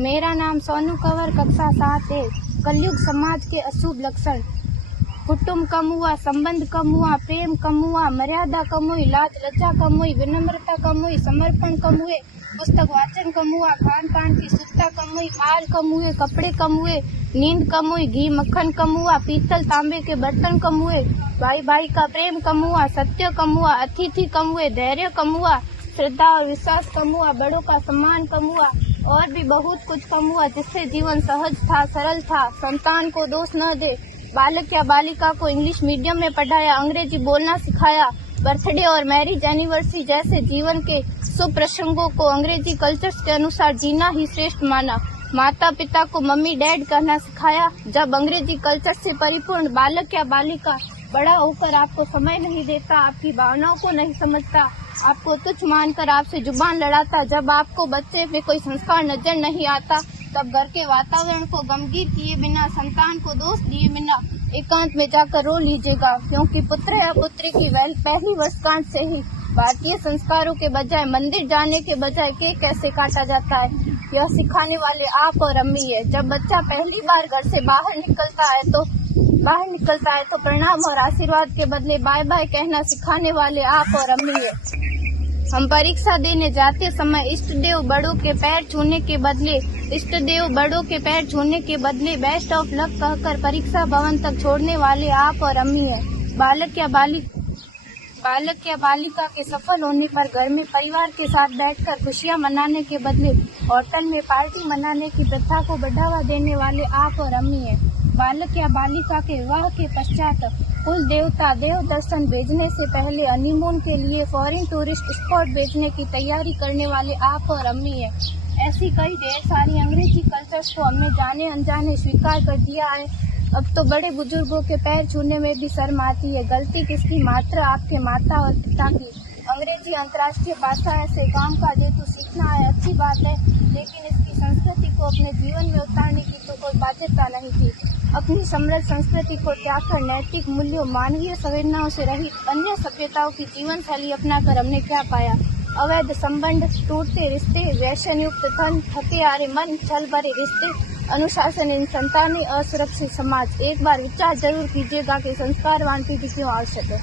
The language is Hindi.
मेरा नाम सोनू कंवर, कक्षा 7 है। कलयुग समाज के अशुभ लक्षण। कुटुंब कम हुआ, संबंध कम हुआ, प्रेम कम हुआ, मर्यादा कम हुई, लाज लज्जा कम हुई, विनम्रता कम हुई, समर्पण कम हुए, पुस्तक वाचन कम हुआ, खान पान की शुद्धता कम हुई, माल कम हुए, कपड़े कम हुए, नींद कम हुई, घी मक्खन कम हुआ, पीतल तांबे के बर्तन कम हुए, भाई भाई का प्रेम कम हुआ, सत्य कम हुआ, अतिथि कम हुए, धैर्य कम हुआ, श्रद्धा और विश्वास कम हुआ, बड़ों का सम्मान कम हुआ और भी बहुत कुछ कम हुआ, जिससे जीवन सहज था, सरल था। संतान को दोष न दे। बालक या बालिका को इंग्लिश मीडियम में पढ़ाया, अंग्रेजी बोलना सिखाया, बर्थडे और मैरिज एनिवर्सरी जैसे जीवन के शुभ प्रसंगों को अंग्रेजी कल्चर्स के अनुसार जीना ही श्रेष्ठ माना। माता पिता को मम्मी डैड कहना सिखाया। जब अंग्रेजी कल्चर से परिपूर्ण बालक या बालिका बड़ा होकर आपको समय नहीं देता, आपकी भावनाओं को नहीं समझता, आपको तुच्छ मानकर आपसे जुबान लड़ाता, जब आपको बच्चे में कोई संस्कार नजर नहीं आता, तब घर के वातावरण को गंभीर किए बिना, संतान को दोष दिए बिना एकांत में जाकर रो लीजिएगा, क्योंकि पुत्र या पुत्री की पहली वर्षगांठ से ही भारतीय संस्कारों के बजाय, मंदिर जाने के बजाय केक कैसे काटा जाता है, यह सिखाने वाले आप और अम्मी है। जब बच्चा पहली बार घर से बाहर निकलता है तो प्रणाम और आशीर्वाद के बदले बाय बाय कहना सिखाने वाले आप और अम्मी है। हम परीक्षा देने जाते समय इष्ट देव बड़ों के पैर छूने के बदले बेस्ट ऑफ लक कहकर परीक्षा भवन तक छोड़ने वाले आप और अम्मी है। बालक या बालिका के सफल होने पर घर में परिवार के साथ बैठकर खुशियां मनाने के बदले होटल में पार्टी मनाने की प्रथा को बढ़ावा देने वाले आप और अम्मी है। बालक या बालिका के विवाह के पश्चात कुल देवता देव दर्शन भेजने से पहले हनीमून के लिए फॉरेन टूरिस्ट स्पॉट भेजने की तैयारी करने वाले आप और अम्मी है। ऐसी कई ढेर सारी अंग्रेजी कल्चर्स को हमने जाने अनजाने स्वीकार कर दिया है। अब तो बड़े बुजुर्गों के पैर छूने में भी शर्म आती है। गलती किसकी? मात्र आपके माता और पिता की। अंग्रेजी अंतर्राष्ट्रीय भाषा है से काम का हेतु सीखना है, अच्छी बात है, लेकिन इसकी संस्कृति को अपने जीवन में उतारने की तो कोई बाध्यता नहीं थी। अपनी समृद्ध संस्कृति को त्याग कर नैतिक मूल्यों, मानवीय संवेदनाओं से रहित अन्य सभ्यताओं की जीवन शैली अपनाकर हमने क्या पाया? अवैध संबंध, टूटते रिश्ते, व्यसन युक्त धन, थके हारे मन, छल भरे रिश्ते, अनुशासनहीन संतानें, असुरक्षित समाज। एक बार विचार जरूर कीजिएगा कि संस्कारवान पीढ़ी क्यों आवश्यक है।